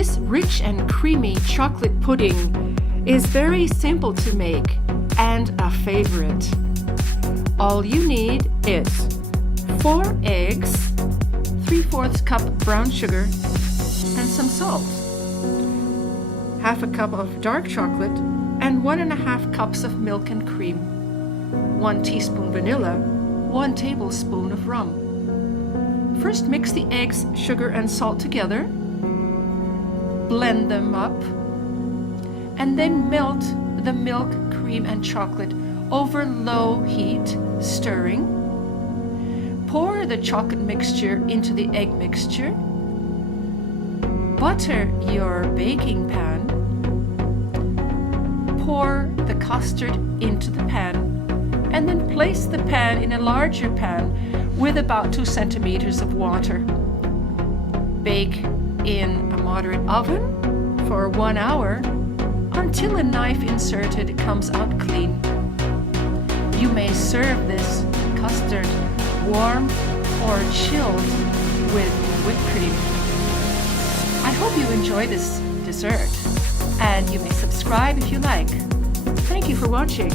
This rich and creamy chocolate pudding is very simple to make and a favorite. All you need is 4 eggs, 3/4 cup brown sugar, and some salt, half a cup of dark chocolate, and 1.5 cups of milk and cream, 1 teaspoon vanilla, 1 tablespoon of rum. First, mix the eggs, sugar, and salt together. Blend them up, and then melt the milk, cream, and chocolate over low heat, stirring. Pour the chocolate mixture into the egg mixture. Butter your baking pan. Pour the custard into the pan, and then place the pan in a larger pan with about 2 centimeters of water. Bake in a moderate oven for 1 hour until a knife inserted comes out clean. You may serve this custard warm or chilled with whipped cream. I hope you enjoy this dessert, and you may subscribe if you like. Thank you for watching.